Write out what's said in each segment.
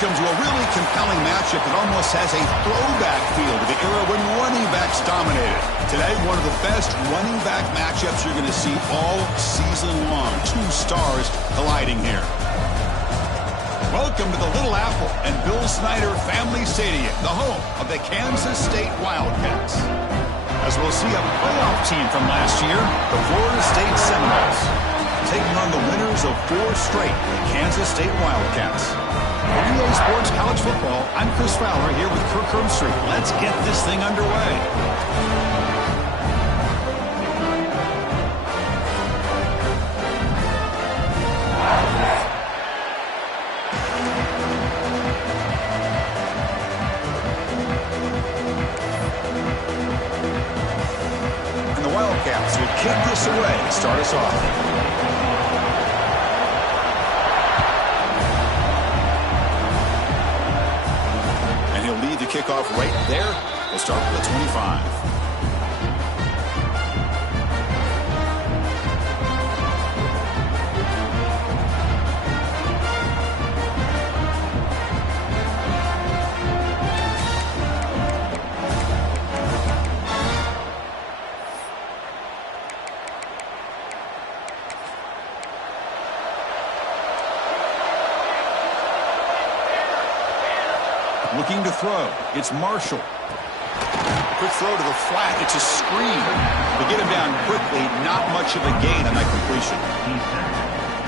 Welcome to a really compelling matchup that almost has a throwback feel to the era when running backs dominated. Today, one of the best running back matchups you're going to see all season long. Two stars colliding here. Welcome to the Little Apple and Bill Snyder Family Stadium, the home of the Kansas State Wildcats. As we'll see a playoff team from last year, the Florida State Seminoles, taking on the winners of 4 straight, the Kansas State Wildcats. NBA Sports College Football, I'm Chris Fowler here with Kirk Herbstreit. Let's get this thing underway. And the Wildcats will kick this away to start us off. Kickoff right there. We'll start with the 25. Looking to throw. It's Marshall. Quick throw to the flat. It's a screen. To get him down quickly, not much of a gain on that completion.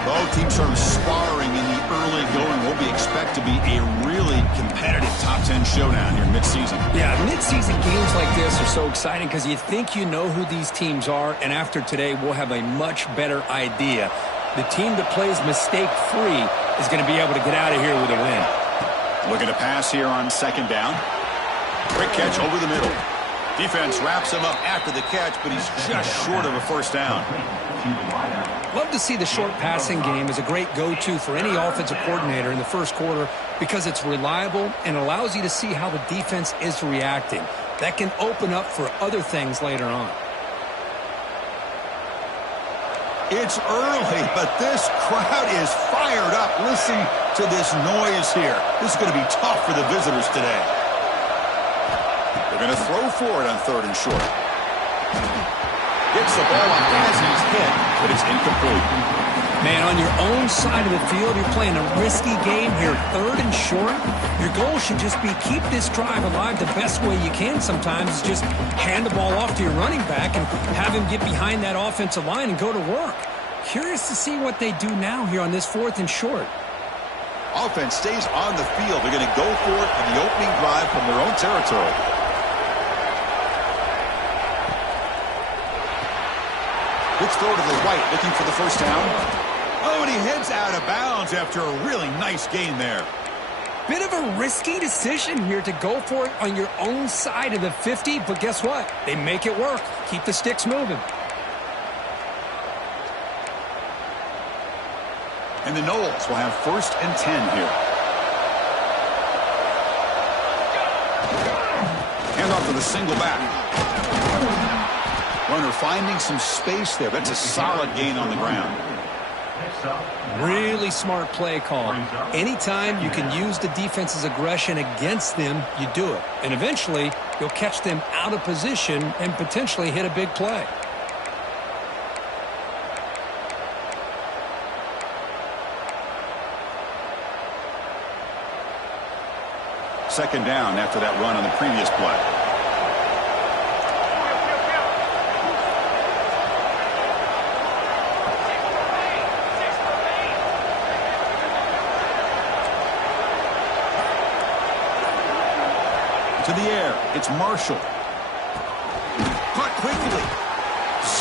Both teams sort of sparring in the early going. What we expect to be a really competitive top 10 showdown here mid-season. Yeah, mid-season games like this are so exciting because you think you know who these teams are, and after today, we'll have a much better idea. The team that plays mistake-free is going to be able to get out of here with a win. Looking to pass here on second down. Quick catch over the middle. Defense wraps him up after the catch, but he's just short of a first down. Love to see the short passing game as a great go-to for any offensive coordinator in the first quarter because it's reliable and allows you to see how the defense is reacting. That can open up for other things later on. It's early, but this crowd is fired up. Listen to this noise here. This is going to be tough for the visitors today. They're going to throw for it on 3rd and short. Gets the ball on as he's hit, but it's incomplete. Man, on your own side of the field, you're playing a risky game here. 3rd and short. Your goal should just be keep this drive alive the best way you can sometimes. Is just hand the ball off to your running back and have him get behind that offensive line and go to work. Curious to see what they do now here on this 4th and short. Offense stays on the field. They're going to go for it in the opening drive from their own territory. Quick throw to the right, looking for the first down. Oh, and he heads out of bounds after a really nice gain there. Bit of a risky decision here to go for it on your own side of the 50, but guess what? They make it work. Keep the sticks moving. And the Noles will have 1st and 10 here. Hand off to the single back. Runner finding some space there. That's a solid gain on the ground. Really smart play call. Anytime you can use the defense's aggression against them, you do it. And eventually, you'll catch them out of position and potentially hit a big play. Second down after that run on the previous play. To the air, it's Marshall. Caught quickly.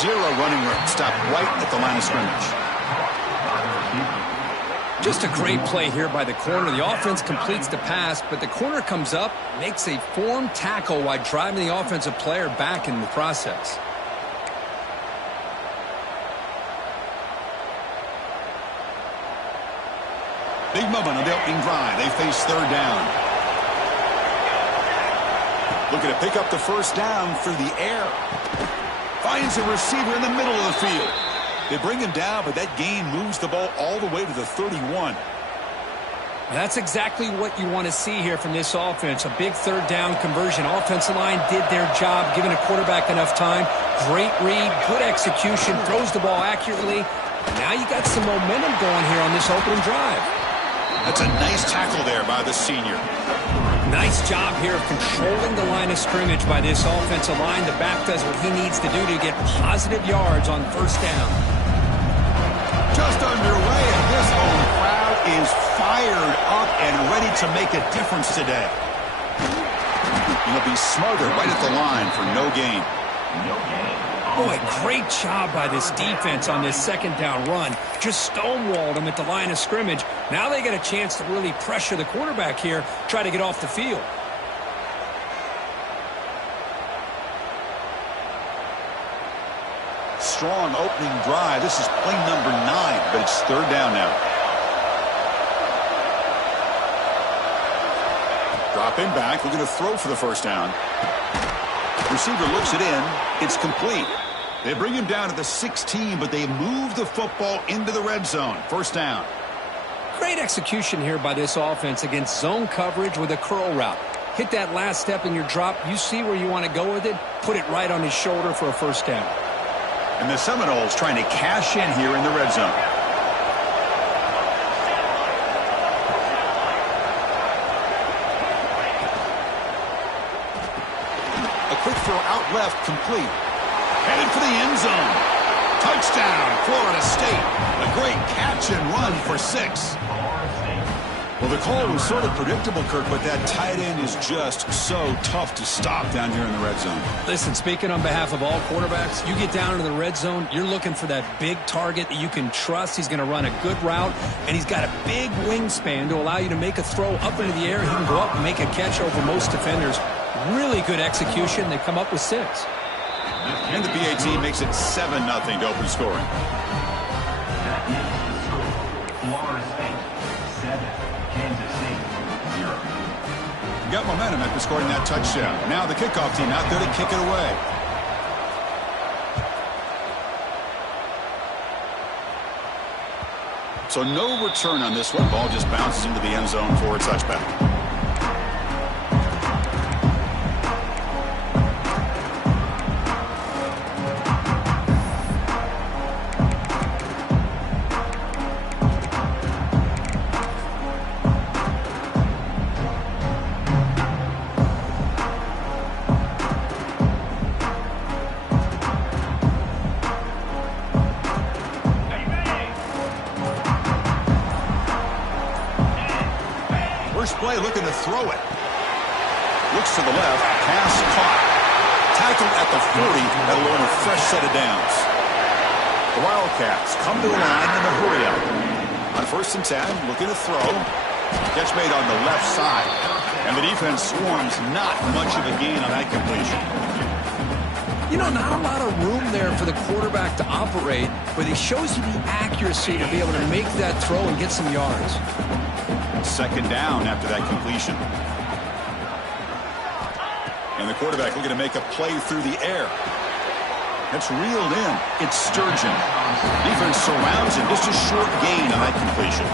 0 running room. Stopped right at the line of scrimmage. Just a great play here by the corner. The offense completes the pass, but the corner comes up, makes a formed tackle while driving the offensive player back in the process. Big moment on the opening drive. They face 3rd down. Looking to pick up the first down through the air. Finds a receiver in the middle of the field. They bring him down, but that gain moves the ball all the way to the 31. That's exactly what you want to see here from this offense. A big third down conversion. Offensive line did their job, giving a quarterback enough time. Great read, good execution, throws the ball accurately. Now you got some momentum going here on this opening drive. That's a nice tackle there by the senior. Nice job here of controlling the line of scrimmage by this offensive line. The back does what he needs to do to get positive yards on first down. Just underway, and this home crowd is fired up and ready to make a difference today. He'll be smothered right at the line for no gain. Boy, great job by this defense on this second down run. Just stonewalled him at the line of scrimmage. Now they get a chance to really pressure the quarterback here, try to get off the field. Strong opening drive. This is play number 9, but it's third down now. Dropping back, looking to throw for the first down. Receiver looks it in. It's complete. They bring him down to the 16, but they move the football into the red zone. First down. Great execution here by this offense against zone coverage with a curl route. Hit that last step in your drop. You see where you want to go with it. Put it right on his shoulder for a first down. And the Seminoles trying to cash in here in the red zone. A quick throw out left, complete. Headed for the end zone. Touchdown, Florida State. A great catch and run for 6. Well, the call was sort of predictable, Kirk, but that tight end is just so tough to stop down here in the red zone. Listen, speaking on behalf of all quarterbacks, you get down into the red zone, you're looking for that big target that you can trust. He's going to run a good route, and he's got a big wingspan to allow you to make a throw up into the air. He can go up and make a catch over most defenders. Really good execution. They come up with 6. And the BAT makes it 7-0 to open scoring. Got momentum after scoring that touchdown. Now the kickoff team out there to kick it away. So no return on this one. Ball just bounces into the end zone for a touchback. First play looking to throw it. Looks to the left. Pass caught. Tackled at the 40. That'll earn a fresh set of downs. The Wildcats come to the line in a hurry up. On 1st and 10, looking to throw. Catch made on the left side. And the defense swarms. Not much of a gain on that completion. You know, not a lot of room there for the quarterback to operate, but he shows you the accuracy to be able to make that throw and get some yards. Second down after that completion. And the quarterback looking to make a play through the air. That's reeled in. It's Sturgeon. Defense surrounds him. Just a short gain on that completion.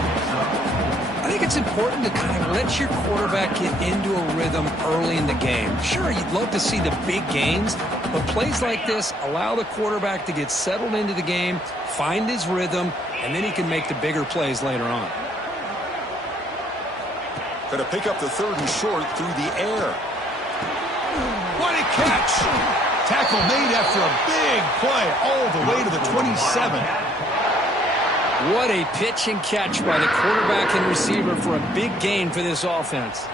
I think it's important to kind of let your quarterback get into a rhythm early in the game. Sure, you'd love to see the big gains, but plays like this allow the quarterback to get settled into the game, find his rhythm, and then he can make the bigger plays later on. Going to pick up the 3rd and short through the air. What a catch! Tackle made after a big play all the way to the 27. What a pitch and catch by the quarterback and receiver for a big gain for this offense.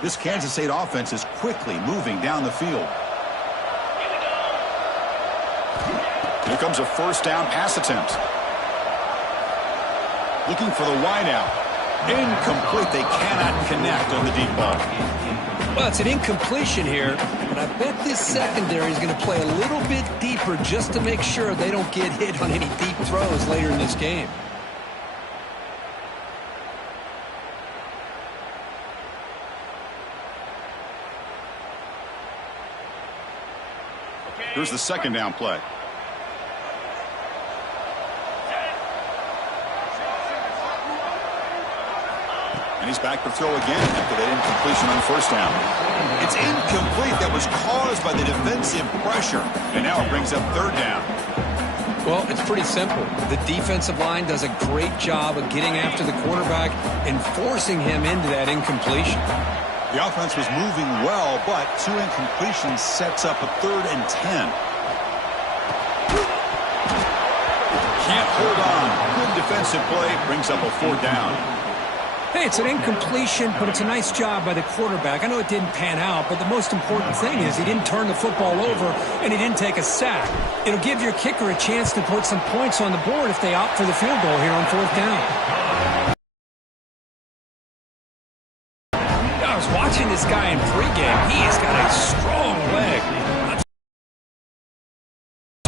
This Kansas State offense is quickly moving down the field. Here comes a first down pass attempt. Looking for the wideout. Incomplete. They cannot connect on the deep ball. Well, it's an incompletion here, but I bet this secondary is going to play a little bit deeper just to make sure they don't get hit on any deep throws later in this game. Here's the second down play. And he's back to throw again after that incompletion on first down. It's incomplete. That was caused by the defensive pressure. And now it brings up third down. Well, it's pretty simple. The defensive line does a great job of getting after the quarterback and forcing him into that incompletion. The offense was moving well, but 2 incompletions sets up a 3rd and 10. Can't hold on. Good defensive play. Brings up a 4th down. Hey, it's an incompletion, but it's a nice job by the quarterback. I know it didn't pan out, but the most important thing is he didn't turn the football over and he didn't take a sack. It'll give your kicker a chance to put some points on the board if they opt for the field goal here on 4th down. I was watching this guy in pregame. He has got a strong leg.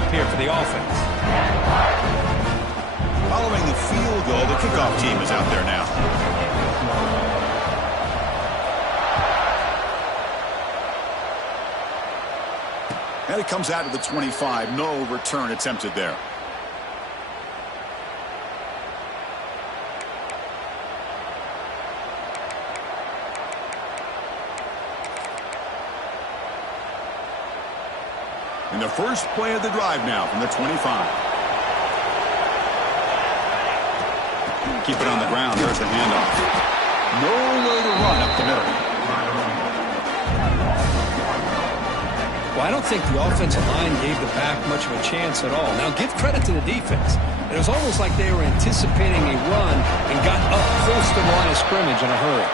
Up here for the offense. Following the field goal, the kickoff team is out there now. And it comes out of the 25. No return attempted there. And the first play of the drive now from the 25. Keep it on the ground. There's the handoff. No way to run up the middle. Well, I don't think the offensive line gave the back much of a chance at all. Now, give credit to the defense. It was almost like they were anticipating a run and got up close to the line of scrimmage in a hurry.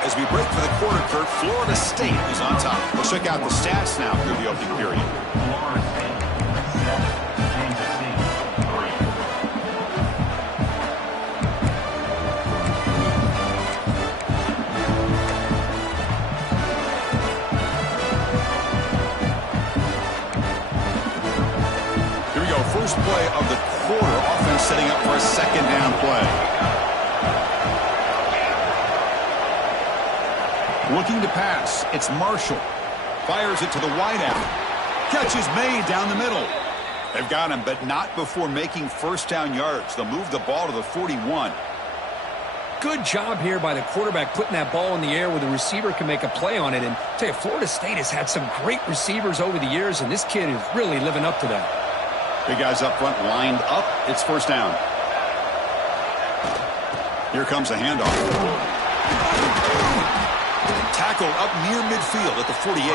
As we break for the quarter, Kurt, Florida State is on top. Let's check out the stats now through the opening period. First play of the quarter. Offense setting up for a 2nd down play. Looking to pass. It's Marshall. Fires it to the wideout. Catch is made down the middle. They've got him, but not before making first down yards. They'll move the ball to the 41. Good job here by the quarterback putting that ball in the air where the receiver can make a play on it. And I'll tell you, Florida State has had some great receivers over the years, and this kid is really living up to that. Big guys up front lined up. It's first down. Here comes a handoff. Tackled up near midfield at the 48.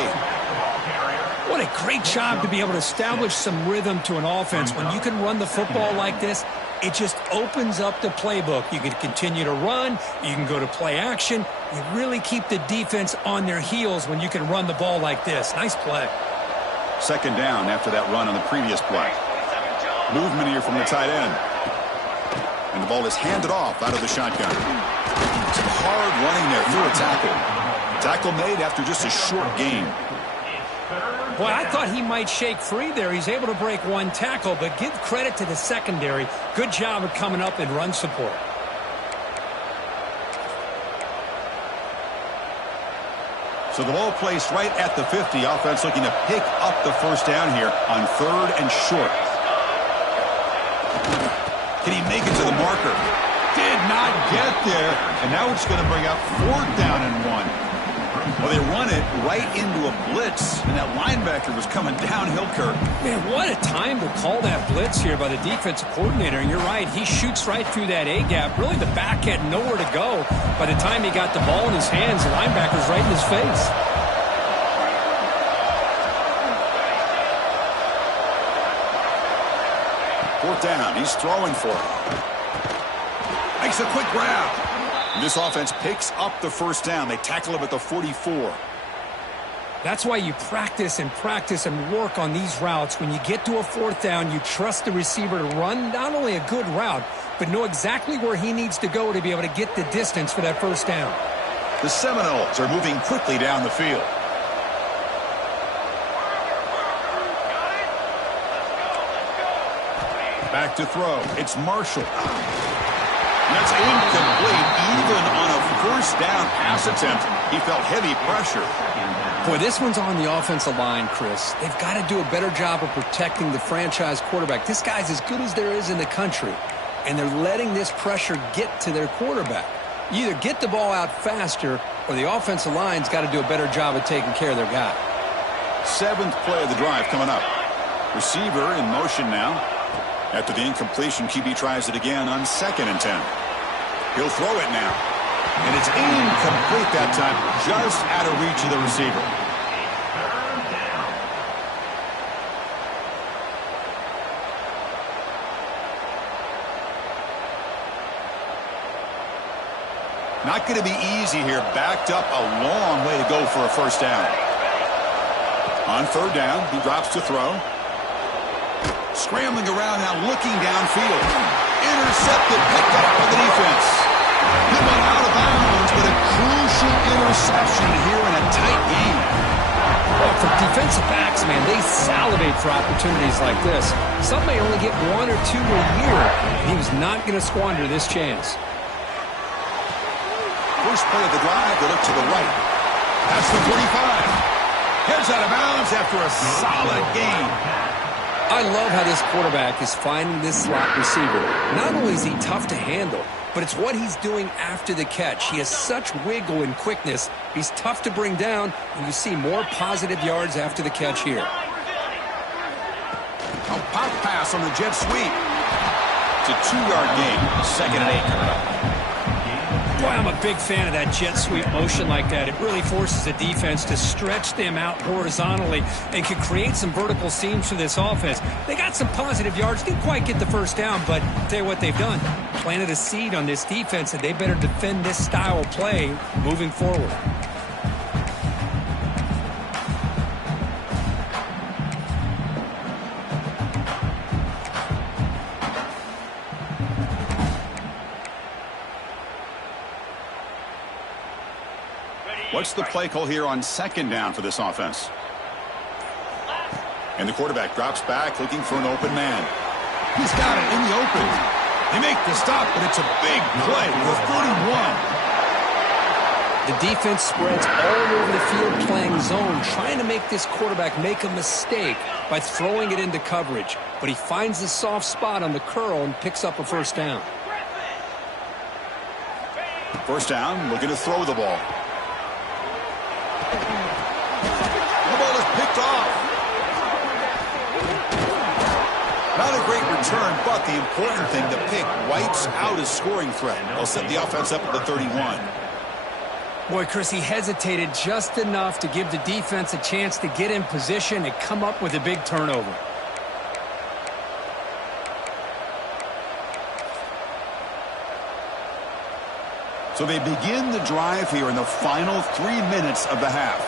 What a great job to be able to establish some rhythm to an offense. When you can run the football like this, it just opens up the playbook. You can continue to run. You can go to play action. You really keep the defense on their heels when you can run the ball like this. Nice play. 2nd down after that run on the previous play. Movement here from the tight end. And the ball is handed off out of the shotgun. Some hard running there through a tackle. Tackle made after just a short gain. Boy, I thought he might shake free there. He's able to break 1 tackle, but give credit to the secondary. Good job of coming up in run support. So the ball placed right at the 50. Offense looking to pick up the first down here on 3rd and short. Can he make it to the marker? Did not get there. And now it's going to bring up 4th down and 1. Well, they run it right into a blitz, and that linebacker was coming downhill, Kurt. Man, what a time to call that blitz here by the defensive coordinator. And you're right, he shoots right through that A-gap. Really, the back had nowhere to go. By the time he got the ball in his hands, the linebacker's right in his face. Fourth down. He's throwing for it. Makes a quick grab. This offense picks up the first down. They tackle him at the 44. That's why you practice and work on these routes. When you get to a 4th down, you trust the receiver to run not only a good route, but know exactly where he needs to go to be able to get the distance for that first down. The Seminoles are moving quickly down the field. Back to throw. It's Marshall. And that's incomplete. Even on a first down pass attempt, he felt heavy pressure. Boy, this one's on the offensive line, Chris. They've got to do a better job of protecting the franchise quarterback. This guy's as good as there is in the country, and they're letting this pressure get to their quarterback. You either get the ball out faster, or the offensive line's got to do a better job of taking care of their guy. 7th play of the drive coming up. Receiver in motion now. After the incompletion, QB tries it again on 2nd and 10. He'll throw it now. And it's incomplete that time, just out of reach of the receiver. Not going to be easy here. Backed up a long way to go for a first down. On 3rd down, he drops to throw. Scrambling around now, looking downfield. Intercepted, picked up by the defense. He went out of bounds, but a crucial interception here in a tight game. Well, for defensive backs, man, they salivate for opportunities like this. Some may only get 1 or 2 a year, and he was not going to squander this chance. First play of the drive, they look to the right. That's the 45. Heads out of bounds after a solid game. I love how this quarterback is finding this slot receiver. Not only is he tough to handle, but it's what he's doing after the catch. He has such wiggle and quickness. He's tough to bring down, and you see more positive yards after the catch here. A pop pass on the jet sweep. It's a 2-yard gain. 2nd and 8 coming up. Boy, I'm a big fan of that jet sweep motion like that. It really forces the defense to stretch them out horizontally and can create some vertical seams for this offense. They got some positive yards. Didn't quite get the first down, but I'll tell you what they've done. Planted a seed on this defense, and they better defend this style of play moving forward. What's the play call here on 2nd down for this offense? And the quarterback drops back looking for an open man. He's got it in the open. They make the stop, but it's a big play with 41. The defense spreads all over the field playing zone, trying to make this quarterback make a mistake by throwing it into coverage. But he finds the soft spot on the curl and picks up a first down. First down, looking to throw the ball. The ball is picked off. Not a great return, but the important thing, the pick wipes out his scoring threat. They'll set the offense up at the 31. Boy, Chris, he hesitated just enough to give the defense a chance to get in position and come up with a big turnover. So they begin the drive here in the final 3 minutes of the half.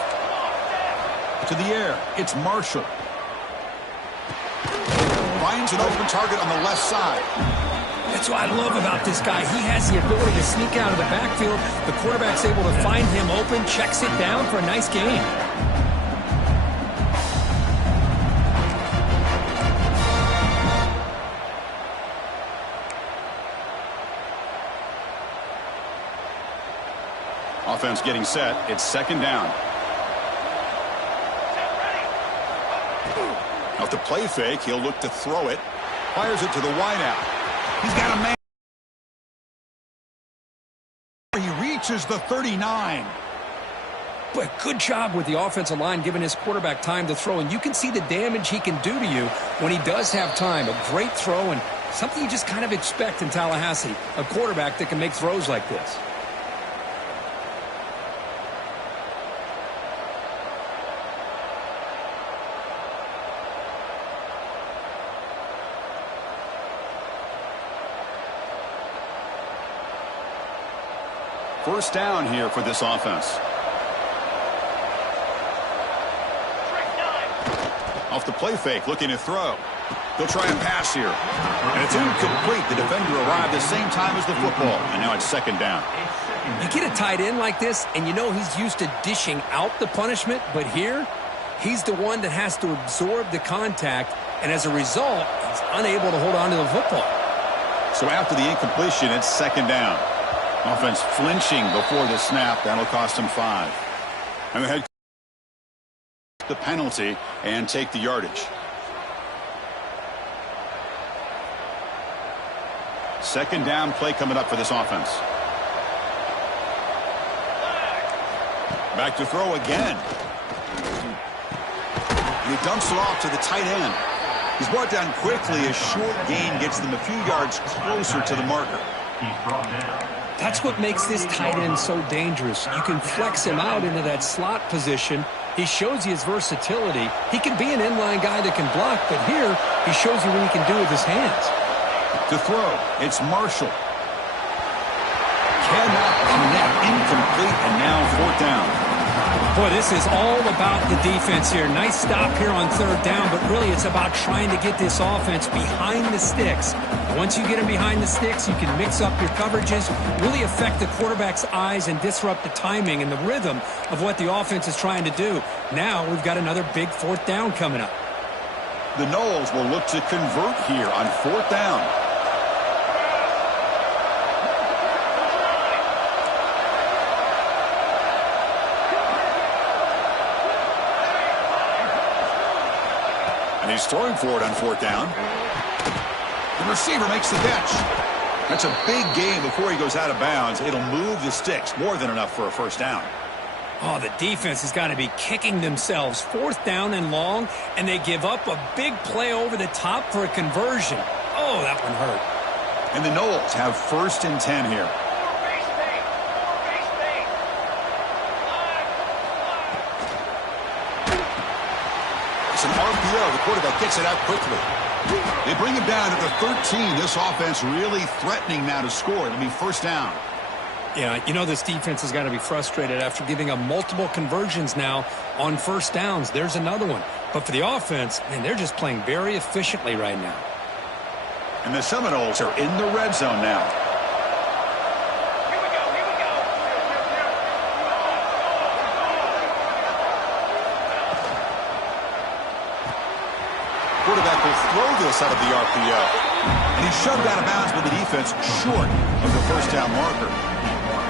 To the air, it's Marshall. Finds an open target on the left side. That's what I love about this guy. He has the ability to sneak out of the backfield. The quarterback's able to find him open, checks it down for a nice gain. Offense getting set. It's 2nd down. Off the play fake, he'll look to throw it. Fires it to the wideout. He's got a man. He reaches the 39. But good job with the offensive line giving his quarterback time to throw. And you can see the damage he can do to you when he does have time. A great throw and something you just kind of expect in Tallahassee. A quarterback that can make throws like this. First down here for this offense. Off the play fake, looking to throw. They'll try and pass here. And it's incomplete. The defender arrived the same time as the football. And now it's 2nd down. You get a tight end like this, and you know he's used to dishing out the punishment. But here, he's the one that has to absorb the contact. And as a result, he's unable to hold on to the football. So after the incompletion, it's 2nd down. Offense flinching before the snap. That'll cost him 5. And the head the penalty and take the yardage. Second down play coming up for this offense. Back to throw again. And he dumps it off to the tight end. He's brought down quickly. A short gain gets them a few yards closer to the marker. That's what makes this tight end so dangerous. You can flex him out into that slot position. He shows you his versatility. He can be an inline guy that can block, but here he shows you what he can do with his hands. To throw, it's Marshall. Cannot connect, incomplete, and now fourth down. Boy, this is all about the defense here. Nice stop here on third down, but really it's about trying to get this offense behind the sticks. Once you get them behind the sticks, you can mix up your coverages, really affect the quarterback's eyes and disrupt the timing and the rhythm of what the offense is trying to do. Now we've got another big fourth down coming up. The Noles will look to convert here on fourth down. And he's throwing for it on fourth down. The receiver makes the catch. That's a big gain before he goes out of bounds. It'll move the sticks, more than enough for a first down. Oh, the defense has got to be kicking themselves. Fourth down and long, and they give up a big play over the top for a conversion. Oh, that one hurt. And the Noles have first and 10 here. It's an RPO. The quarterback gets it out quickly. They bring him down at the 13. This offense really threatening now to score. It'll be first down. Yeah, you know this defense has got to be frustrated after giving up multiple conversions now on first downs. There's another one. But for the offense, man, they're just playing very efficiently right now. And the Seminoles are in the red zone now. Quarterback will throw this out of the RPO. And he's shoved out of bounds with the defense short of the first down marker.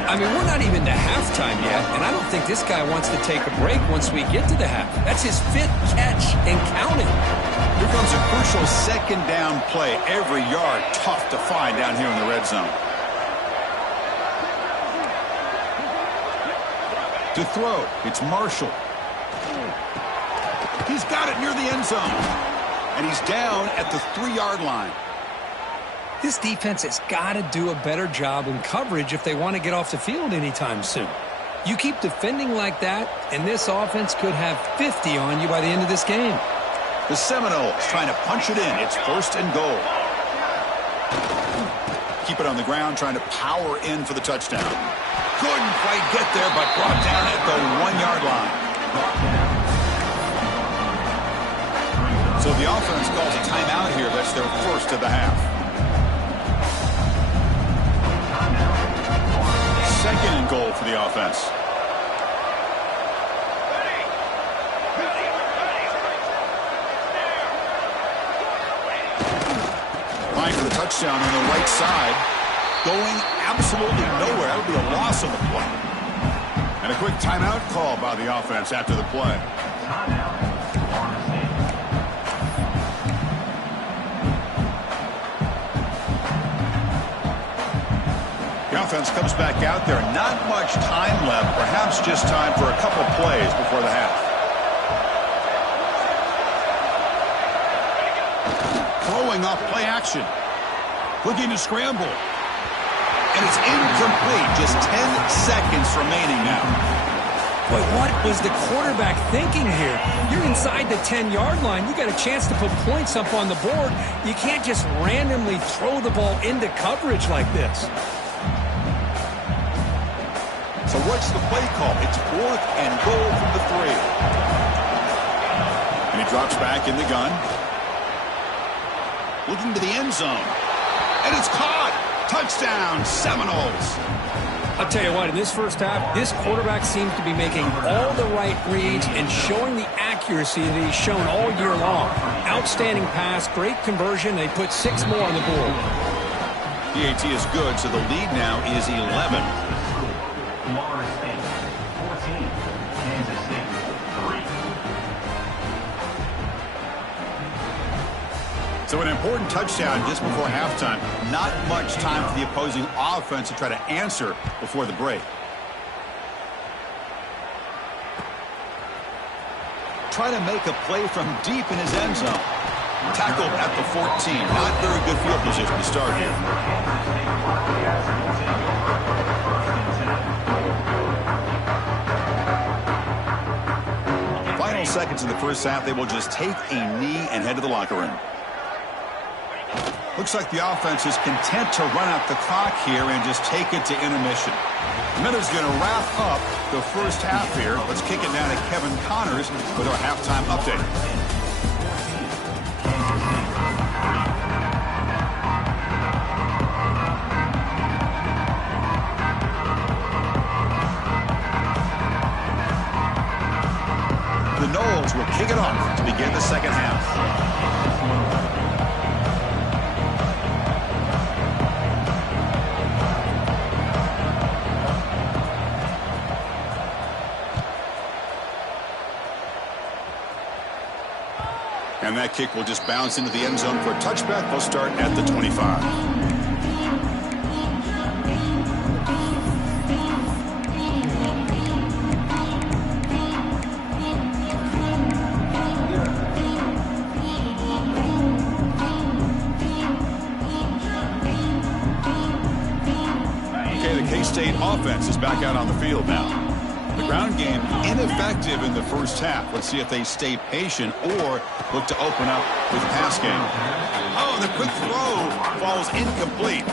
I mean, we're not even to halftime yet, and I don't think this guy wants to take a break once we get to the half. That's his fifth catch and counting. Here comes a crucial second down play. Every yard tough to find down here in the red zone. To throw, it's Marshall. He's got it near the end zone. And he's down at the 3-yard line. This defense has got to do a better job in coverage if they want to get off the field anytime soon. You keep defending like that, and this offense could have 50 on you by the end of this game. The Seminoles trying to punch it in. It's first and goal. Keep it on the ground, trying to power in for the touchdown. Couldn't quite get there, but brought down at the 1-yard line. So the offense calls a timeout here. That's their first of the half. Second and goal for the offense. Trying for the touchdown on the right side. Going absolutely nowhere. That would be a loss on the play. And a quick timeout call by the offense after the play. The offense comes back out there. Not much time left. Perhaps just time for a couple plays before the half. Throwing off play action. Looking to scramble. And it's incomplete. Just 10 seconds remaining now. Boy, what was the quarterback thinking here? You're inside the 10-yard line. You got a chance to put points up on the board. You can't just randomly throw the ball into coverage like this. So what's the play call? It's fourth and goal from the 3. And he drops back in the gun. Looking to the end zone. And it's caught. Touchdown, Seminoles. I'll tell you what, in this first half, this quarterback seems to be making all the right reads and showing the accuracy that he's shown all year long. Outstanding pass, great conversion. They put 6 more on the board. PAT is good, so the lead now is 11. So an important touchdown just before halftime. Not much time for the opposing offense to try to answer before the break. Trying to make a play from deep in his end zone. Tackled at the 14. Not very good field position to start here. Final seconds in the first half. They will just take a knee and head to the locker room. Looks like the offense is content to run out the clock here and just take it to intermission. Miller's going to wrap up the first half here. Let's kick it down to Kevin Connors with our halftime update. The Noles will kick it off to begin the second half. And that kick will just bounce into the end zone for a touchback. They'll start at the 25. Okay, the K-State offense is back out on the field now. The ground game ineffective in the first half. Let's see if they stay patient or look to open up with the pass game. Oh, the quick throw falls incomplete.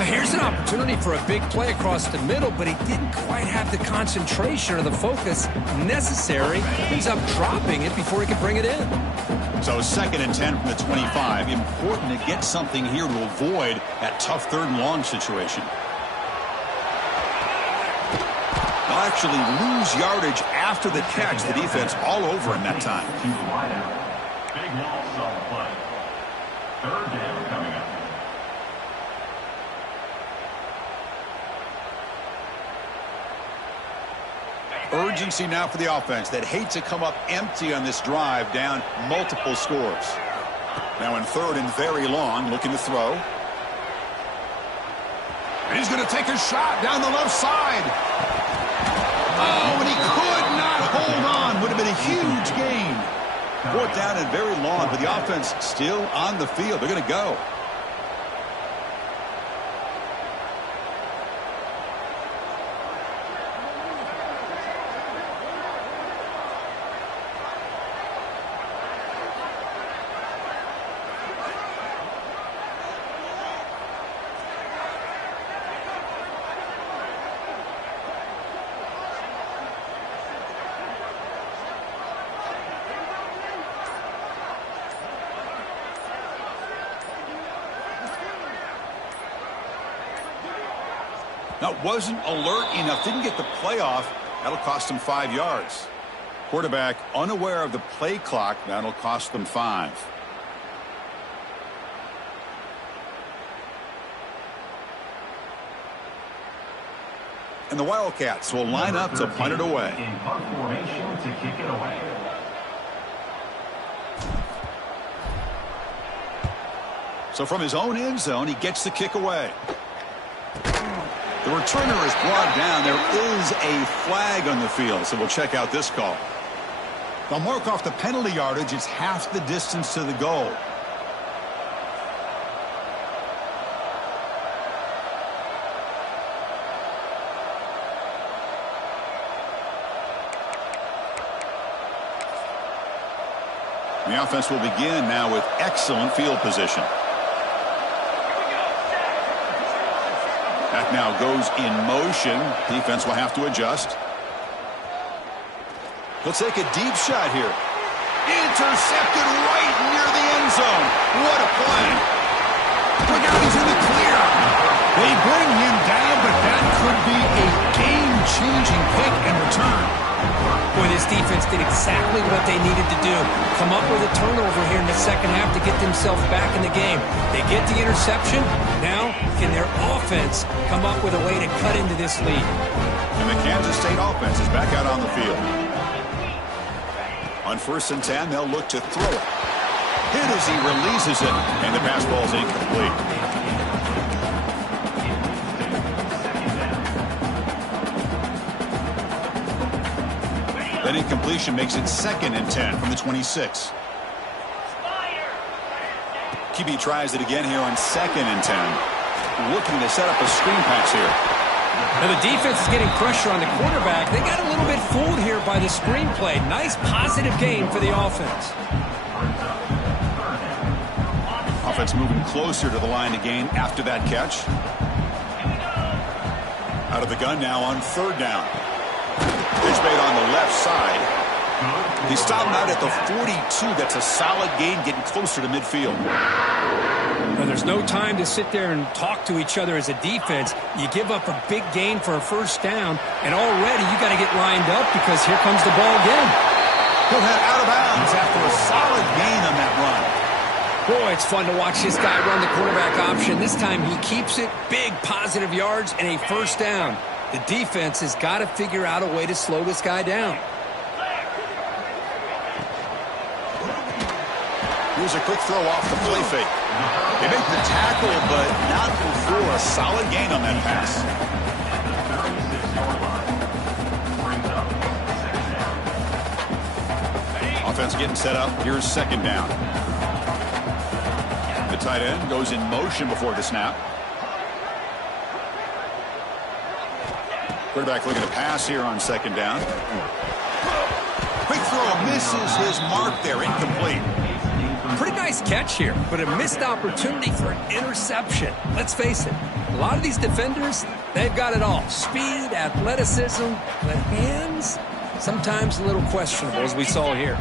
Here's an opportunity for a big play across the middle, but he didn't quite have the concentration or the focus necessary. Ends up dropping it before he could bring it in. So 2nd and 10 from the 25. Important to get something here to avoid that tough 3rd and long situation. They'll actually lose yardage after the catch. The defense all over him that time. Big loss on the play. 3rd down coming up. Urgency now for the offense. They'd hate to come up empty on this drive, down multiple scores. Now in 3rd and very long, looking to throw. And he's going to take a shot down the left side. Oh, and he could not hold on. Would have been a huge gain. 4th down and very long, but the offense still on the field. They're going to go. That wasn't alert enough. Didn't get the play off. That'll cost him 5 yards. Quarterback unaware of the play clock. That'll cost them 5. And the Wildcats will line up to punt it away. In punt formation to kick it away. So from his own end zone, he gets the kick away. The returner is brought down. There is a flag on the field, so we'll check out this call. They'll mark off the penalty yardage. It's half the distance to the goal. The offense will begin now with excellent field position. That now goes in motion. Defense will have to adjust. He'll take a deep shot here. Intercepted right near the end zone. What a play. Look out, he's in the clear. They bring him down, but that could be a game-changing kick and return. Boy, this defense did exactly what they needed to do. Come up with a turnover here in the second half to get themselves back in the game. They get the interception. Now, can their offense come up with a way to cut into this lead? And the Kansas State offense is back out on the field. On 1st and 10, they'll look to throw it. Hit as he releases it, and the pass ball is incomplete. That incompletion makes it 2nd and 10 from the 26. QB tries it again here on 2nd and 10. Looking to set up a screen pass here. Now the defense is getting pressure on the quarterback. They got a little bit fooled here by the screenplay. Nice positive gain for the offense. Offense moving closer to the line to gain after that catch. Out of the gun now on 3rd down. Pitch made on the left side. He stopped out at the 42. That's a solid gain, getting closer to midfield. Well, there's no time to sit there and talk to each other as a defense. You give up a big gain for a 1st down, and already you got to get lined up because here comes the ball again. He'll head out of bounds after a solid gain on that run. Boy, it's fun to watch this guy run the quarterback option. This time he keeps it, big positive yards, and a 1st down. The defense has got to figure out a way to slow this guy down. Here's a quick throw off the play fake. They make the tackle, but not before a solid gain on that pass. Offense getting set up. Here's 2nd down. The tight end goes in motion before the snap. Quarterback looking to pass here on 2nd down. Quick throw misses his mark there. Incomplete. Pretty nice catch here, but a missed opportunity for an interception. Let's face it, a lot of these defenders, they've got it all. Speed, athleticism, but hands, sometimes a little questionable, as we saw here.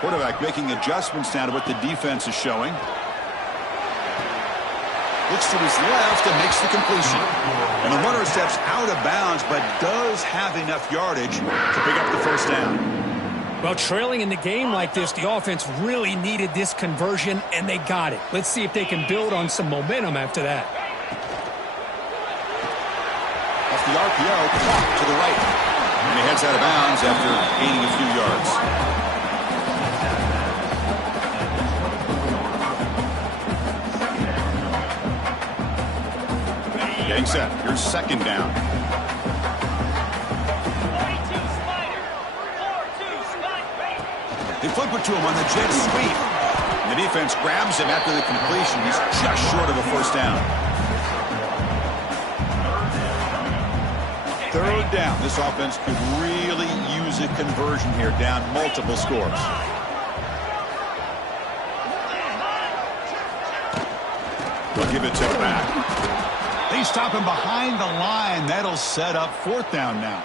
Quarterback making adjustments now to what the defense is showing. Looks to his left and makes the completion. And the runner steps out of bounds, but does have enough yardage to pick up the 1st down. Well, trailing in the game like this, the offense really needed this conversion, and they got it. Let's see if they can build on some momentum after that. Off the RPO, clock to the right. And he heads out of bounds after gaining a few yards. Getting set. Here's 2nd down. They flip it to him on the jet sweep. And the defense grabs him after the completion. He's just short of a 1st down. 3rd down. This offense could really use a conversion here, down multiple scores. They'll give it to him back. They stop him behind the line. That'll set up 4th down now.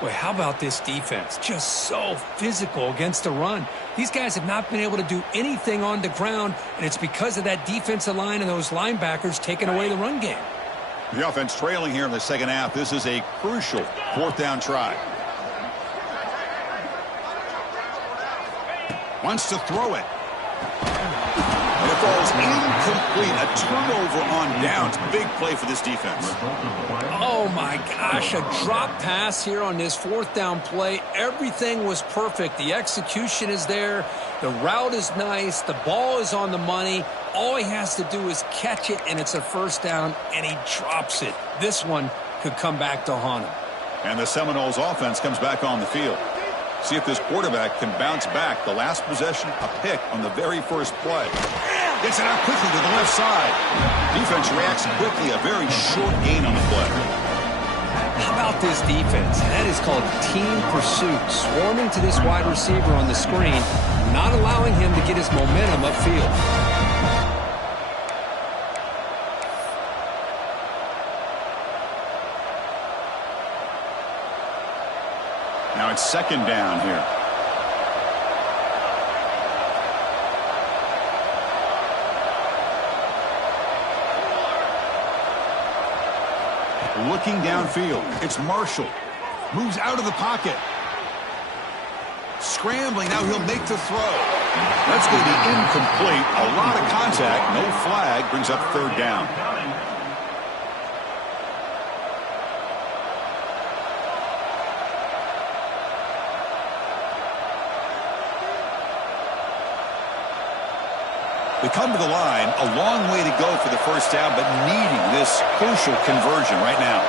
Boy, how about this defense? Just so physical against the run. These guys have not been able to do anything on the ground, and it's because of that defensive line and those linebackers taking away the run game. The offense trailing here in the 2nd half. This is a crucial 4th down try. Wants to throw it. And it falls incomplete. A turnover on downs. Big play for this defense. Oh, my gosh. A drop pass here on this 4th down play. Everything was perfect. The execution is there. The route is nice. The ball is on the money. All he has to do is catch it, and it's a 1st down, and he drops it. This one could come back to haunt him. And the Seminoles offense comes back on the field. See if this quarterback can bounce back. The last possession, a pick on the very first play. Gets it out quickly to the left side. Defense reacts quickly. A very short gain on the play. How about this defense? That is called team pursuit. Swarming to this wide receiver on the screen, not allowing him to get his momentum upfield. Now it's 2nd down here. Looking downfield. It's Marshall. Moves out of the pocket. Scrambling. Now he'll make the throw. That's going to be incomplete. A lot of contact. No flag. Brings up 3rd down. We come to the line, a long way to go for the first down, but needing this crucial conversion right now.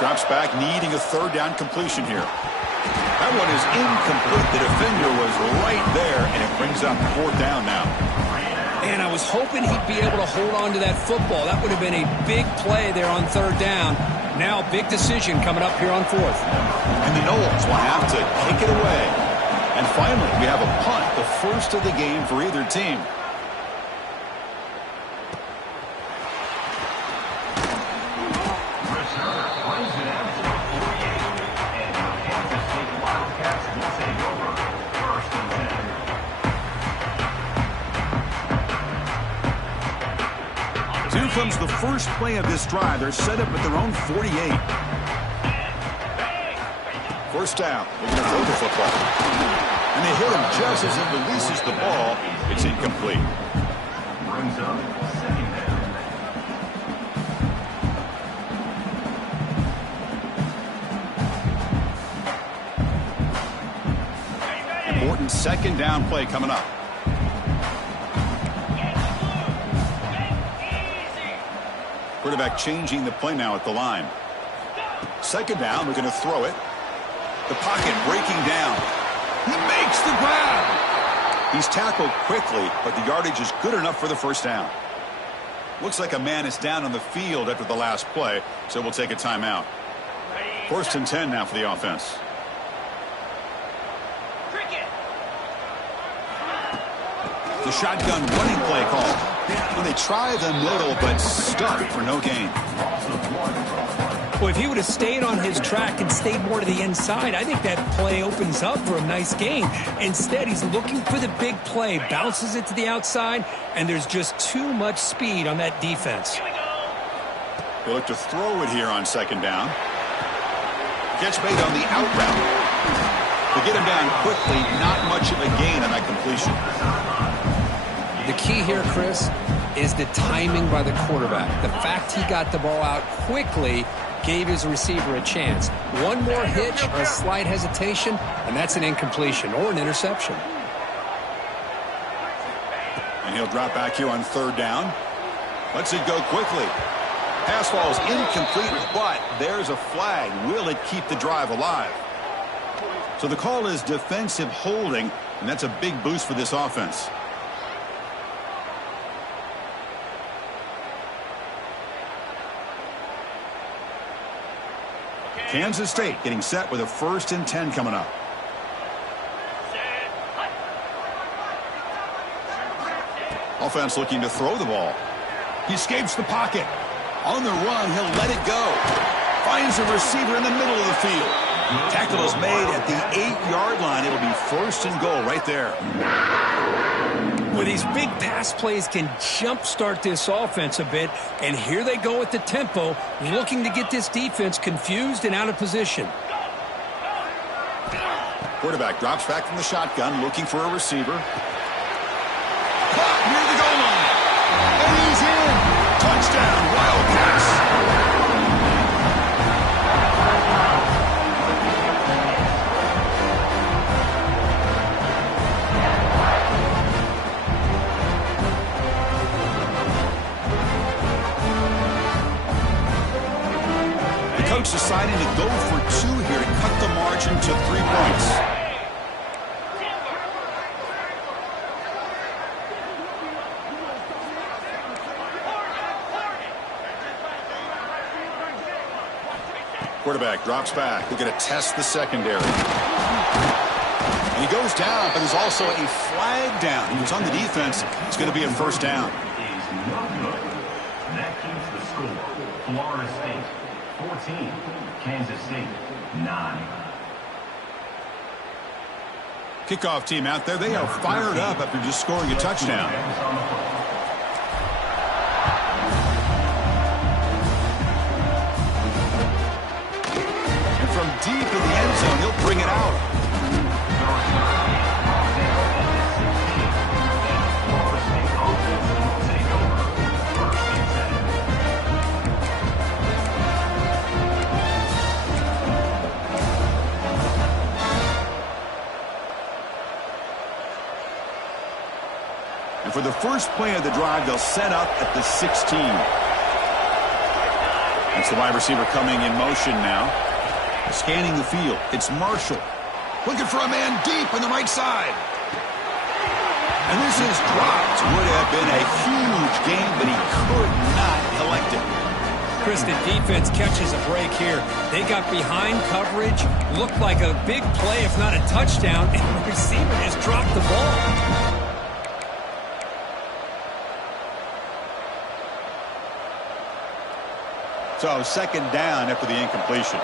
Drops back, needing a third down completion here. That one is incomplete. The defender was right there, and it brings up fourth down now. And I was hoping he'd be able to hold on to that football. That would have been a big play there on third down. Now, big decision coming up here on fourth. And the Noles will have to kick it away. And finally, we have a punt, the first of the game for either team. Here comes the first play of this drive. They're set up at their own 48. First down. They're going to throw the football. And they hit him just as he releases the ball. It's incomplete. Brings up second down. Important second down play coming up. Quarterback changing the play now at the line. Second down, we're going to throw it. The pocket breaking down. He makes the grab. He's tackled quickly, but the yardage is good enough for the first down. Looks like a man is down on the field after the last play, so we'll take a timeout. First and 10 now for the offense. The shotgun running play call. Well, they try the middle, but stuck for no gain. Well, if he would have stayed on his track and stayed more to the inside, I think that play opens up for a nice gain. Instead, he's looking for the big play, bounces it to the outside, and there's just too much speed on that defense. They look to throw it here on second down. Catch made on the out route. They get him down quickly, not much of a gain on that completion. The key here, Chris, is the timing by the quarterback. The fact he got the ball out quickly gave his receiver a chance. One more hitch or a slight hesitation, and that's an incompletion or an interception. And he'll drop back here on third down. Lets it go quickly. Pass ball is incomplete, but there's a flag. Will it keep the drive alive? So the call is defensive holding, and that's a big boost for this offense. Kansas State getting set with a first and 10 coming up. Offense looking to throw the ball. He escapes the pocket. On the run, he'll let it go. Finds a receiver in the middle of the field. Tackle is made at the 8-yard line. It'll be first and goal right there. Well, these big pass plays can jumpstart this offense a bit, and here they go at the tempo, looking to get this defense confused and out of position. Quarterback drops back from the shotgun, looking for a receiver. Caught near the goal line. And he's in. Touchdown, Wildcats. Coach deciding to go for two here to cut the margin to 3 points. Quarterback drops back. They're going to test the secondary. And he goes down, but there's also a flag down. He was on the defense. It's going to be a first down. That keeps the score. Florida State 14, Kansas State 9. Kickoff team out there. They are fired up after just scoring a touchdown. And from deep in the end zone, he'll bring it out. And for the first play of the drive, they'll set up at the 16. That's the wide receiver coming in motion now. Scanning the field. It's Marshall. Looking for a man deep on the right side. And this is dropped. Would have been a huge gain, but he could not collect it. Chris, the defense catches a break here. They got behind coverage, looked like a big play, if not a touchdown, and the receiver just dropped the ball. So second down after the incompletion.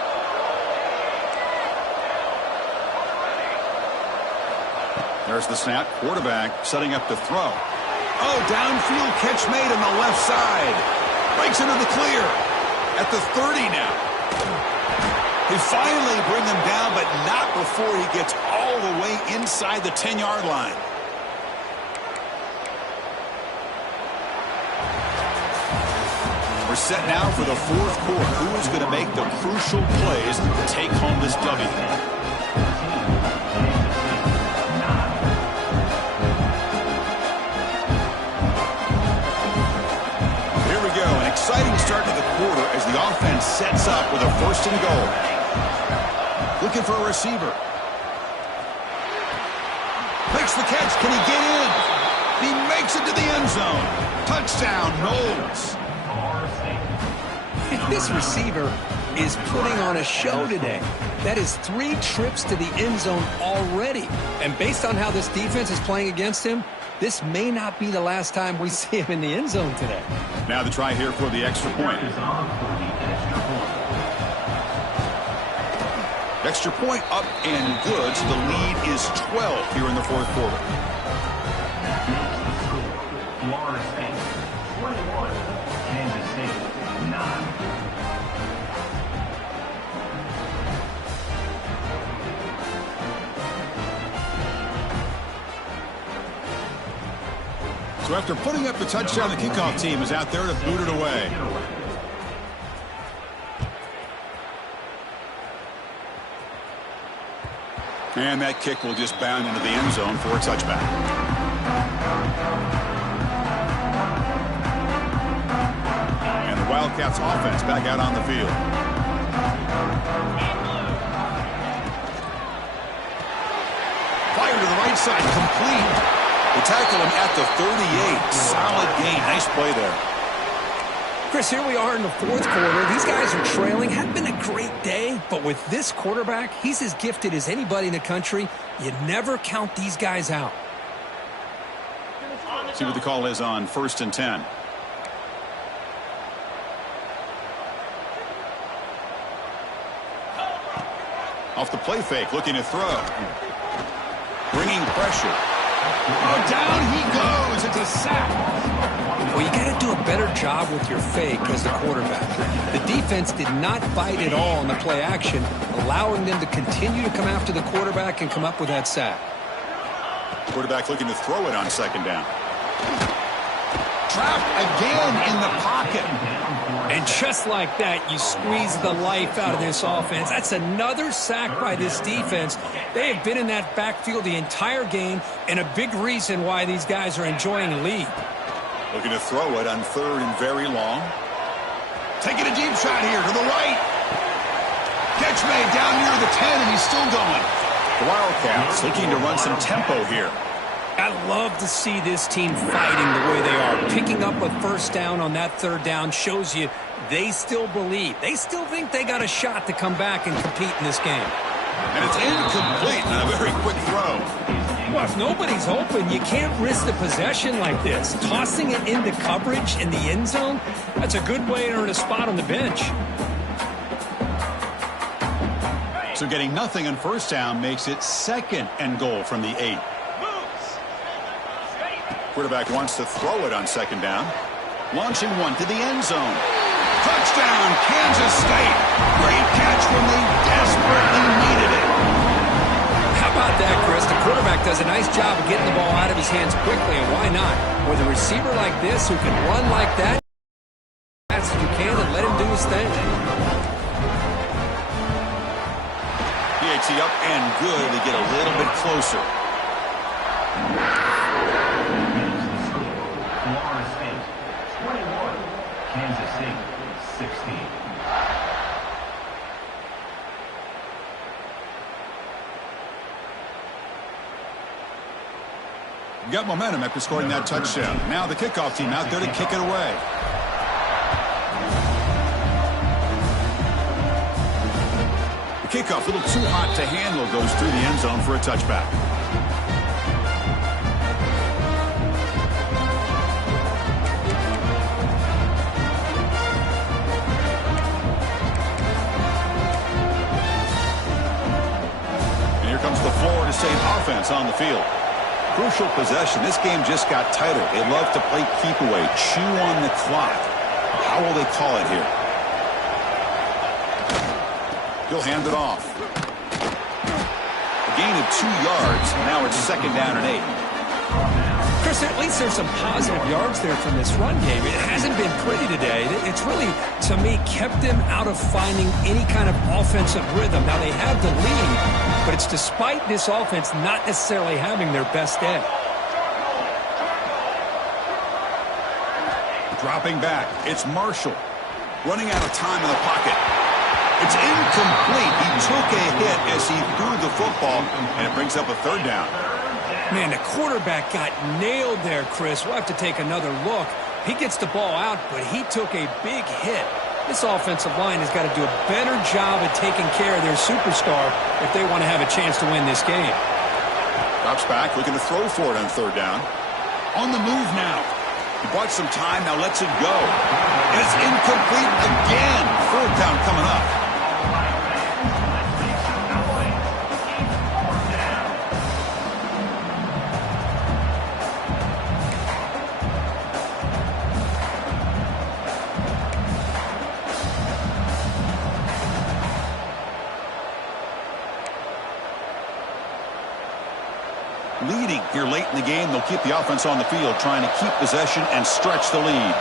There's the snap. Quarterback setting up to throw. Oh, downfield catch made on the left side. Breaks into the clear. At the 30 now. They finally bring him down, but not before he gets all the way inside the 10-yard line. We're set now for the fourth quarter. Who is going to make the crucial plays to take home this W? Here we go. An exciting start to the quarter as the offense sets up with a 1st and goal. Looking for a receiver. Makes the catch. Can he get in? He makes it to the end zone. Touchdown, Knowles. This receiver is putting on a show today. That is 3 trips to the end zone already. And based on how this defense is playing against him, this may not be the last time we see him in the end zone today. Now the try here for the extra point. Extra point up and good, so the lead is 12 here in the fourth quarter. Florida State 21, Kansas State 9. So after putting up the touchdown, the kickoff team is out there to boot it away. And that kick will just bound into the end zone for a touchback. And the Wildcats offense back out on the field. Fire to the right side, complete. They tackle him at the 38. Solid gain. Nice play there. Chris, here we are in the fourth quarter. These guys are trailing. Had been a great day, but with this quarterback, he's as gifted as anybody in the country. You never count these guys out. See what the call is on 1st and 10. Off the play fake, looking to throw. Bringing pressure. Oh, down he goes. It's a sack. Well, you got to do a better job with your fake as the quarterback. The defense did not bite at all on the play action, allowing them to continue to come after the quarterback and come up with that sack. Quarterback looking to throw it on 2nd down. Trapped again in the pocket. And just like that, you squeeze the life out of this offense. That's another sack by this defense. They have been in that backfield the entire game, and a big reason why these guys are enjoying the lead. Looking to throw it on 3rd and very long. Taking a deep shot here to the right. Catch made down near the 10, and he's still going. The Wildcats looking to run some tempo here. I love to see this team fighting the way they are. Picking up a 1st down on that 3rd down shows you they still believe. They still think they got a shot to come back and compete in this game. And it's incomplete on a very quick throw. Well, if nobody's open, you can't risk the possession like this. Tossing it into coverage in the end zone, that's a good way to earn a spot on the bench. So getting nothing on 1st down makes it 2nd and goal from the 8. Quarterback wants to throw it on 2nd down. Launching one to the end zone. Touchdown, Kansas State. Great catch when they desperately needed it. How about that, Chris? The quarterback does a nice job of getting the ball out of his hands quickly, and why not? With a receiver like this who can run like that, as fast as you can and let him do his thing. PAT up and good to get a little bit closer. Got momentum after scoring that touchdown. Now the kickoff team out there to kick it away. The kickoff, a little too hot to handle, goes through the end zone for a touchback. And here comes the Florida State offense on the field. Crucial possession. This game just got tighter. They love to play keep away, chew on the clock. How will they call it here? He'll hand it off. A gain of 2 yards. Now it's 2nd down and 8. Chris, at least there's some positive yards there from this run game. It hasn't been pretty today. It's really, to me, kept them out of finding any kind of offensive rhythm. Now, they have the lead, but it's despite this offense not necessarily having their best day. Dropping back. It's Marshall. Running out of time in the pocket. It's incomplete. He took a hit as he threw the football, and it brings up a 3rd down. Man, the quarterback got nailed there, Chris. We'll have to take another look. He gets the ball out, but he took a big hit. This offensive line has got to do a better job at taking care of their superstar if they want to have a chance to win this game. Drops back, looking to throw for it on 3rd down. On the move now. He bought some time, now lets it go. And it's incomplete again. 3rd down coming up. Leading here late in the game, they'll keep the offense on the field, trying to keep possession and stretch the lead.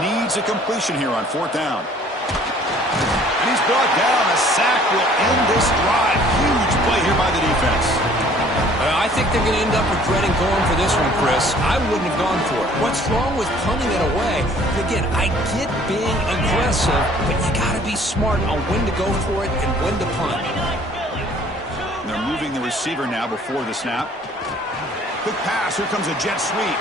Needs a completion here on 4th down. And he's brought down. A sack will end this drive. Huge play here by the defense. I think they're going to end up regretting going for this one, Chris. I wouldn't have gone for it. What's wrong with punting it away? Again, I get being aggressive, but you got to be smart on when to go for it and when to punt. They're moving the receiver now before the snap. Quick pass. Here comes a jet sweep.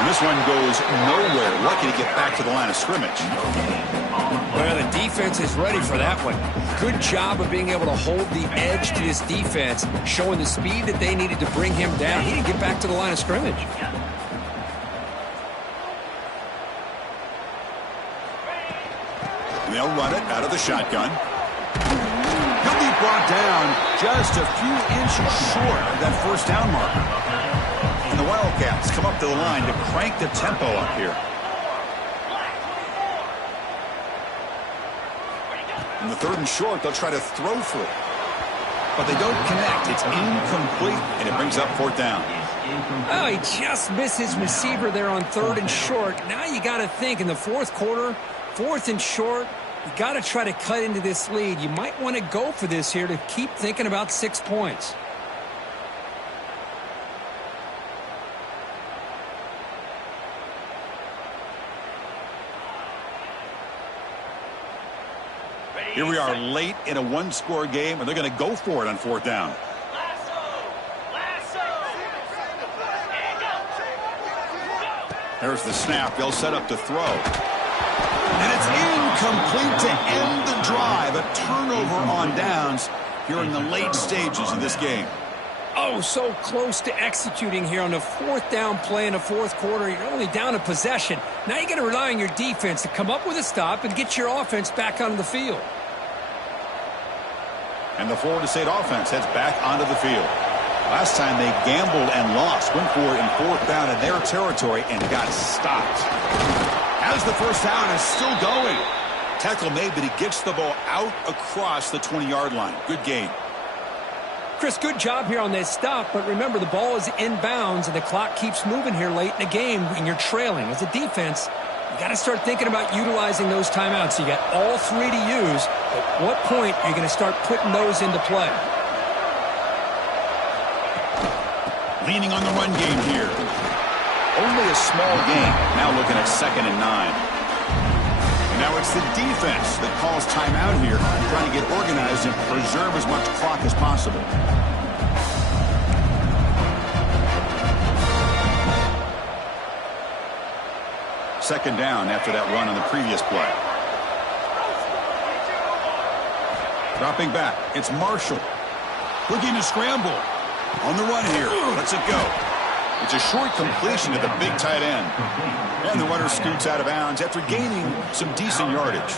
And this one goes nowhere. Lucky to get back to the line of scrimmage. Well, the defense is ready for that one. Good job of being able to hold the edge to this defense, showing the speed that they needed to bring him down. He didn't get back to the line of scrimmage. And they'll run it out of the shotgun. He'll be brought down just a few inches short of that 1st down marker. And the Wildcats come up to the line to crank the tempo up here. In the 3rd and short, they'll try to throw for it. But they don't connect. It's incomplete, and it brings up 4th down. Oh, he just missed his receiver there on 3rd and short. Now you got to think in the 4th quarter, 4th and short, you got to try to cut into this lead. You might want to go for this here to keep thinking about 6 points. Here we are late in a 1-score game, and they're going to go for it on 4th down. There's the snap. They'll set up to throw. And it's incomplete to end the drive. A turnover on downs here in the late stages of this game. Oh, so close to executing here on the 4th down play in the 4th quarter. You're only down a possession. Now you got to rely on your defense to come up with a stop and get your offense back onto the field. And the Florida State offense heads back onto the field. Last time they gambled and lost. Went for it in 4th down in their territory and got stopped. As the 1st down is still going. Tackle made, but he gets the ball out across the 20-yard line. Good gain. Chris, good job here on that stop, but remember the ball is inbounds and the clock keeps moving here late in the game when you're trailing. As a defense, you got to start thinking about utilizing those timeouts. You got all 3 to use. At what point are you going to start putting those into play? Leaning on the run game here. Only a small gain. Now looking at 2nd and 9. Now it's the defense that calls timeout here, trying to get organized and preserve as much clock as possible. Second down after that run on the previous play. Dropping back. It's Marshall. Looking to scramble. On the run here. Lets it go. It's a short completion to the big tight end. And the runner scoots out of bounds after gaining some decent yardage.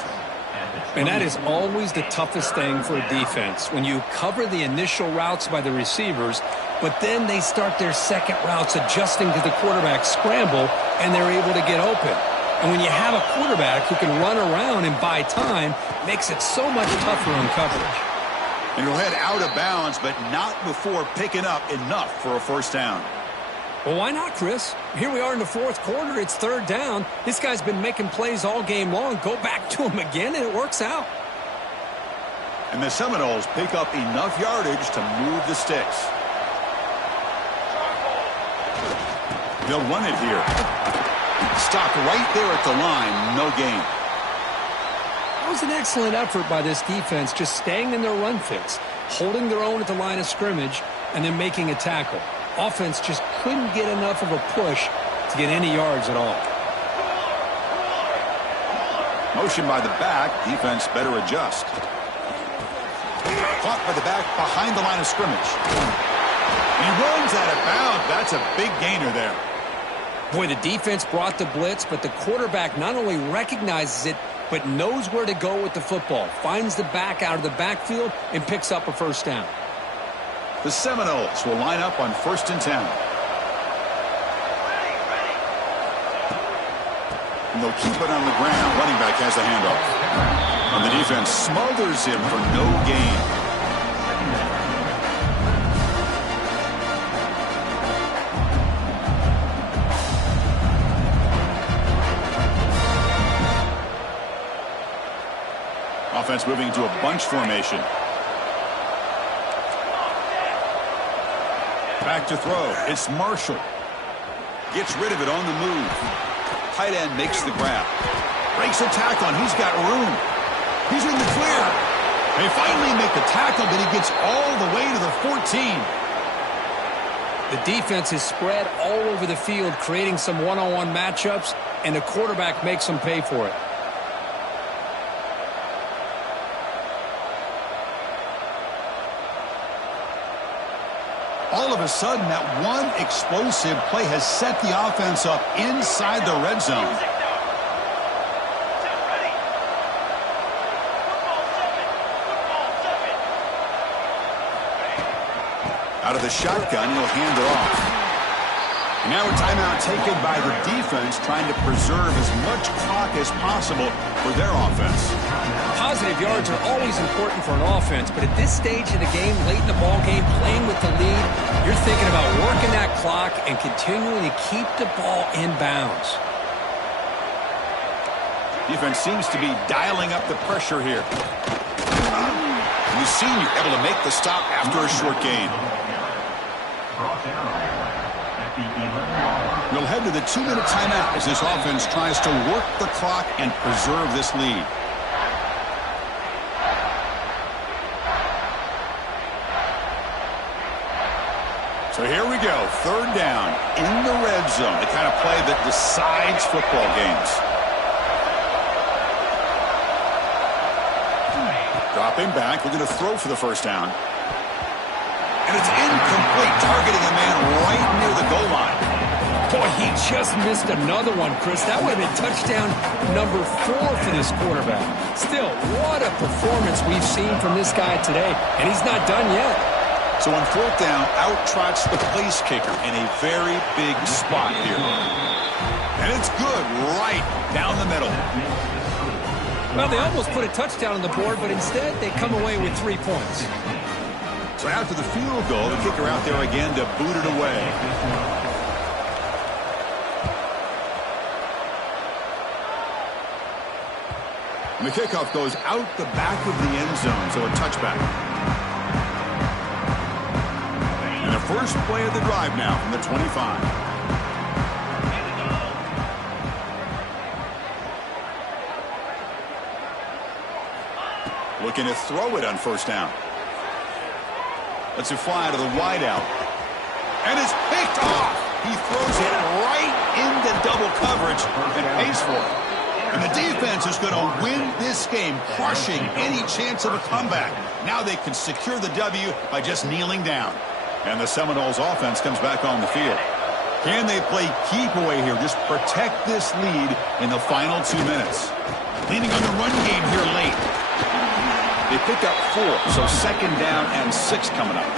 And that is always the toughest thing for a defense, when you cover the initial routes by the receivers, but then they start their second routes adjusting to the quarterback scramble, and they're able to get open. And when you have a quarterback who can run around and buy time, it makes it so much tougher on coverage. And he'll head out of bounds, but not before picking up enough for a first down. Well, why not, Chris? Here we are in the fourth quarter. It's third down. This guy's been making plays all game long. Go back to him again, and it works out. And the Seminoles pick up enough yardage to move the sticks. They'll run it here. Stopped right there at the line. No gain. That was an excellent effort by this defense, just staying in their run fits, holding their own at the line of scrimmage, and then making a tackle. Offense just couldn't get enough of a push to get any yards at all. Motion by the back. Defense better adjust. Caught by the back behind the line of scrimmage. He runs out of bounds. That's a big gainer there. Boy, the defense brought the blitz, but the quarterback not only recognizes it, but knows where to go with the football. Finds the back out of the backfield and picks up a first down. The Seminoles will line up on 1st and 10. And they'll keep it on the ground. Running back has the handoff. And the defense smothers him for no gain. Offense moving into a bunch formation. Back to throw. It's Marshall. Gets rid of it on the move. Tight end makes the grab. Breaks a tackle, and he's got room. He's in the clear. They finally make the tackle, but he gets all the way to the 14. The defense is spread all over the field, creating some one-on-one matchups, and the quarterback makes them pay for it. All of a sudden, that one explosive play has set the offense up inside the red zone. Out of the shotgun, he'll hand it off. And now a timeout taken by the defense, trying to preserve as much clock as possible for their offense. Positive yards are always important for an offense, but at this stage of the game, late in the ball game, playing with the lead, you're thinking about working that clock and continuing to keep the ball in bounds. Defense seems to be dialing up the pressure here. And the senior able to make the stop after a short gain. We'll head to the 2-minute timeout as this offense tries to work the clock and preserve this lead. So here we go, third down in the red zone, the kind of play that decides football games. Dropping back, we're going to throw for the first down. And it's incomplete, targeting a man right near the goal line. Boy, he just missed another one, Chris. That would have been touchdown number 4 for this quarterback. Still, what a performance we've seen from this guy today, and he's not done yet. So on fourth down, out trots the place kicker in a very big spot here. And it's good right down the middle. Well, they almost put a touchdown on the board, but instead they come away with 3 points. So after the field goal, the kicker out there again to boot it away. And the kickoff goes out the back of the end zone, so a touchback. And the first play of the drive now from the 25. Looking to throw it on first down. Lets it fly to the wideout. And it's picked off. He throws it right into double coverage and pays for it. And the defense is going to win this game, crushing any chance of a comeback. Now they can secure the W by just kneeling down. And the Seminoles offense comes back on the field. Can they play keep away here? Just protect this lead in the final 2 minutes. Leaning on the run game here late. They pick up 4, so 2nd down and 6 coming up.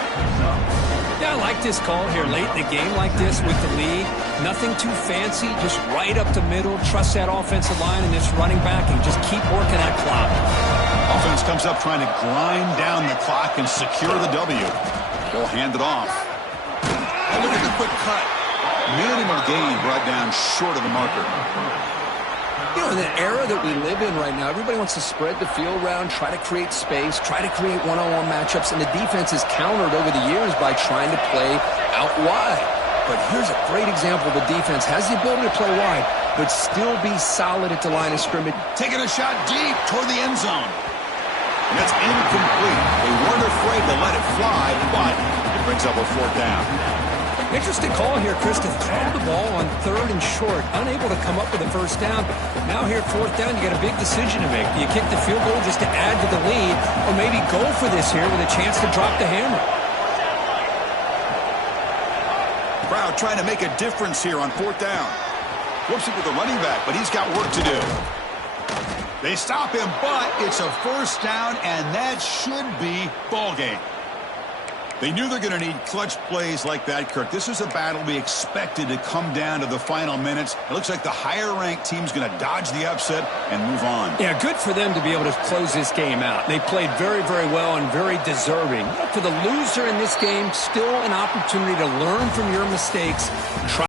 Yeah, I like this call here late in the game like this with the lead. Nothing too fancy, just right up the middle. Trust that offensive line and this running back and just keep working that clock. Offense comes up trying to grind down the clock and secure the W. They'll hand it off. And look at the quick cut. Minimal gain brought down short of the marker. You know, in the era that we live in right now, everybody wants to spread the field around, try to create space, try to create one-on-one matchups, and the defense is countered over the years by trying to play out wide. But here's a great example. The defense has the ability to play wide, but still be solid at the line of scrimmage. Taking a shot deep toward the end zone. And that's incomplete. They weren't afraid to let it fly, but it brings up a 4th down. Interesting call here, Chris, to throw the ball on 3rd and short. Unable to come up with a 1st down. Now here at 4th down, you got a big decision to make. Do you kick the field goal just to add to the lead, or maybe go for this here with a chance to drop the hammer? Crowd trying to make a difference here on 4th down. Whoops it with the running back, but he's got work to do. They stop him, but it's a 1st down, and that should be ball game. They knew they're going to need clutch plays like that, Kirk. This is a battle we expected to come down to the final minutes. It looks like the higher-ranked team's going to dodge the upset and move on. Yeah, good for them to be able to close this game out. They played very, very well and very deserving. For the loser in this game, still an opportunity to learn from your mistakes. Try